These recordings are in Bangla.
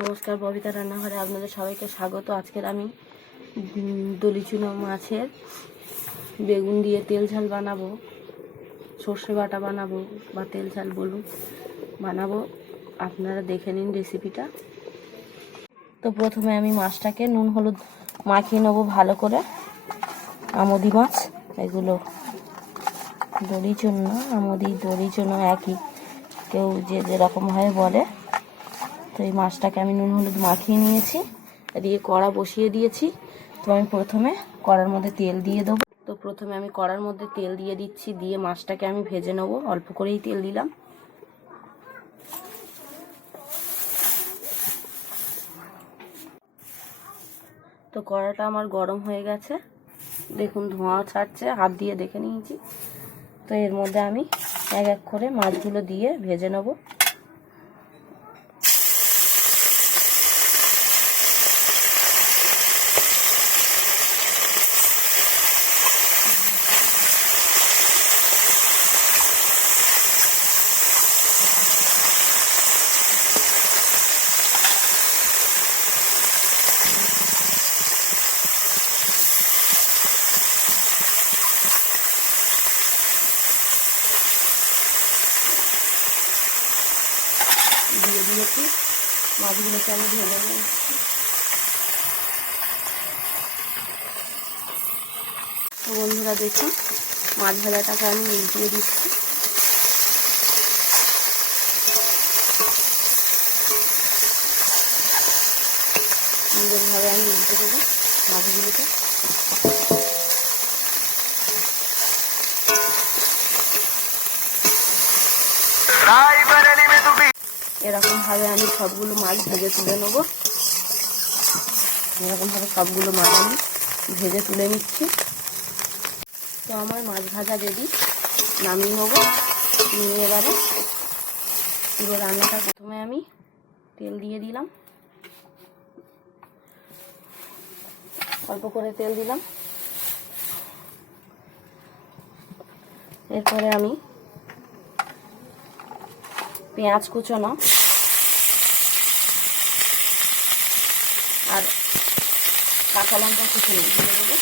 নমস্কার, ববিতা রান্নাঘরে আপনাদের সবাইকে স্বাগত। আজকের আমি দলিচুনো মাছের বেগুন দিয়ে তেল ঝাল বানাবো, সর্ষে বাটা বানাবো বা তেল ঝাল বলুন, বানাবো। আপনারা দেখে নিন রেসিপিটা। তো প্রথমে আমি মাছটাকে নুন হলুদ মাখিয়ে নেবো ভালো করে। আমুদি মাছ এগুলো, দলিচুনো আমুদি দলিচুনো একই, কেউ যে যেরকমভাবে বলে। তো এই মাছটাকে আমি নুন হলুদ মাখিয়ে নিয়েছি, দিয়ে কড়া বসিয়ে দিয়েছি। তো আমি প্রথমে কড়ার মধ্যে তেল দিয়ে দেবো। তো প্রথমে আমি কড়ার মধ্যে তেল দিয়ে দিচ্ছি, দিয়ে মাছটাকে আমি ভেজে নেব। অল্প করেই তেল দিলাম। তো কড়াটা আমার গরম হয়ে গেছে, দেখুন ধোঁয়া ছাড়ছে, হাত দিয়ে দেখে নিয়েছি। তো এর মধ্যে আমি এক এক করে মাছগুলো দিয়ে ভেজে নেব। দিয়ে দিয়েছি মাছগুলোকে আমি ভেজে নিয়েছি। তো বন্ধুরা দেখুন, মাছ ভাজাটাকে আমি উল্টিয়ে দিচ্ছি। সুন্দরভাবে আমি উল্টে দেবো মাছগুলোকে। এরকম ভাবে আমি সবগুলো মাছ ভেজে তুলে নেবো। এরকম ভাবে সবগুলো মাছ আমি ভেজে তুলে নিচ্ছি। তো আমার মাছ ভাজা রেডি, নামিয়ে নেবো। নিয়ে এবারে পুরো রান্নাটা প্রথমে আমি তেল দিয়ে দিলাম, অল্প করে তেল দিলাম। এরপরে আমি পেঁয়াজ কুচোনো আর কাঁচা লঙ্কা কুচোনো দিয়ে দেবো।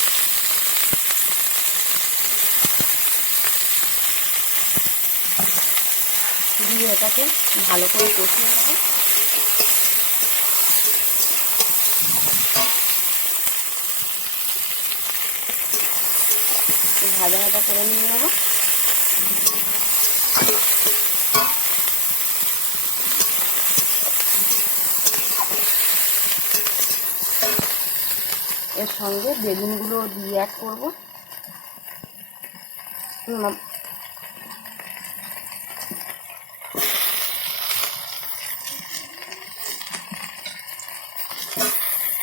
দিয়ে এটাকে ভালো করে কষিয়ে নেবো। ভাজা ভাজা করে নিয়ে নেবো। এর সঙ্গে বেগুনগুলো দিয়ে অ্যাড করবো।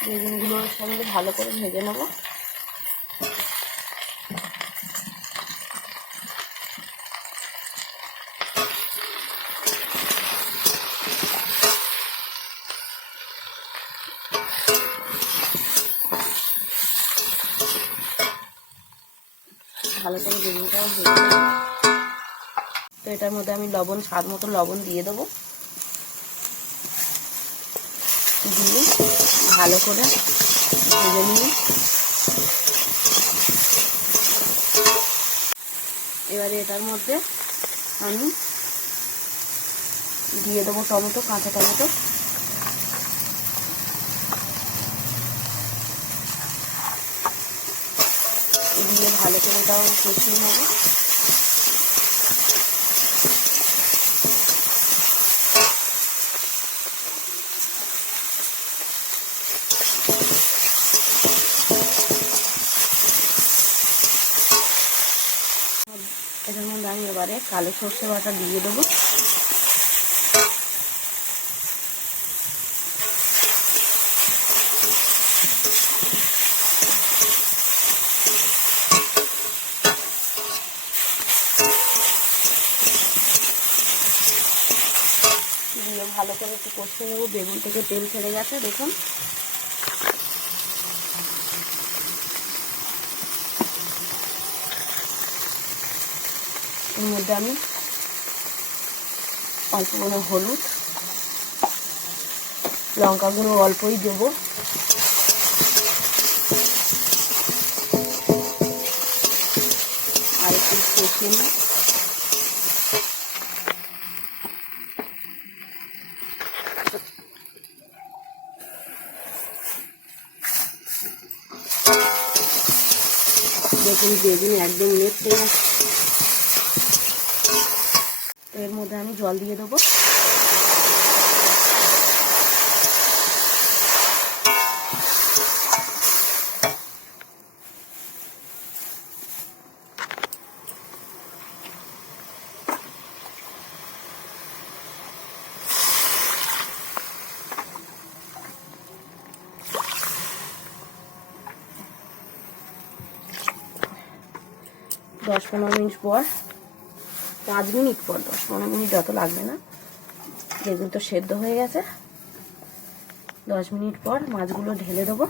বেগুনগুলোর সঙ্গে ভালো করে ভেজে নেবো। ভালো করে বেগুনটাও ভেজে নেবো। তো এটার মধ্যে আমি লবণ, স্বাদ মতো লবণ দিয়ে দেবো। দিয়ে ভালো করে ভেজে নিয়ে এবারে এটার মধ্যে আমি দিয়ে দেবো টমেটো, কাঁচা টমেটো। দিয়ে ভালো করে এটাও কষিয়ে নেবো। এটার মধ্যে আমি এবারে কালো সর্ষে বাটা দিয়ে দেবো। দিয়ে ভালো করে একটু কষিয়ে নেবো। বেগুন থেকে তেল ছেড়ে গেছে দেখুন। এর মধ্যে আমি অল্প করে হলুদ, লঙ্কা গুঁড়ো অল্পই দেবো। আর একটু কষিয়ে নিই। দেখুন বেগুন একদম নেড়ে যাচ্ছে। এর মধ্যে আমি জল দিয়ে দেবো। দশ 15 মিনিট পর, 5 মিনিট পর, 10-15 মিনিট যত লাগবে না, বেগুন তো সেদ্ধ হয়ে গেছে। 10 মিনিট পর মাছগুলো ঢেলে দেবো।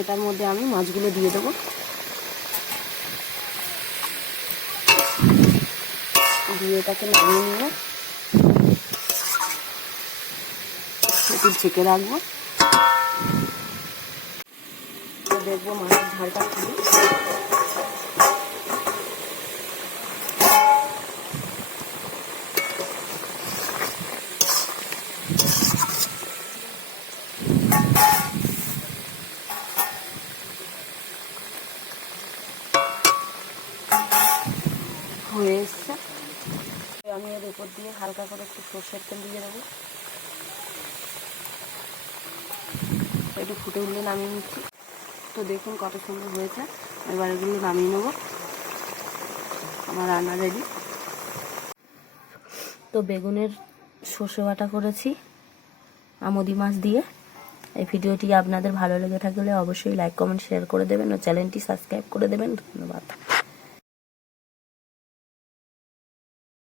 এটার মধ্যে আমি মাছগুলো দিয়ে দেবো। দিয়ে এটাকে নামিয়ে নিয়ে একটু ঢেকে রাখবো। দেখবো মাছের ঝালটা খুলে হয়ে এসছে। আমি এর উপর দিয়ে হালকা করে একটু সর্ষের তেল দিয়ে দেবো। একটু ফুটে উঠলে নামিয়ে নিচ্ছি। তো দেখুন কত সুন্দর হয়েছে। এবার এগুলো নামিয়ে নেবো। আমার রান্না রেডি। তো বেগুনের সর্ষে বাটা করেছি আমুদি মাছ দিয়ে। এই ভিডিওটি আপনাদের ভালো লেগে থাকলে অবশ্যই লাইক কমেন্ট শেয়ার করে দেবেন ও চ্যানেলটি সাবস্ক্রাইব করে দেবেন। ধন্যবাদ।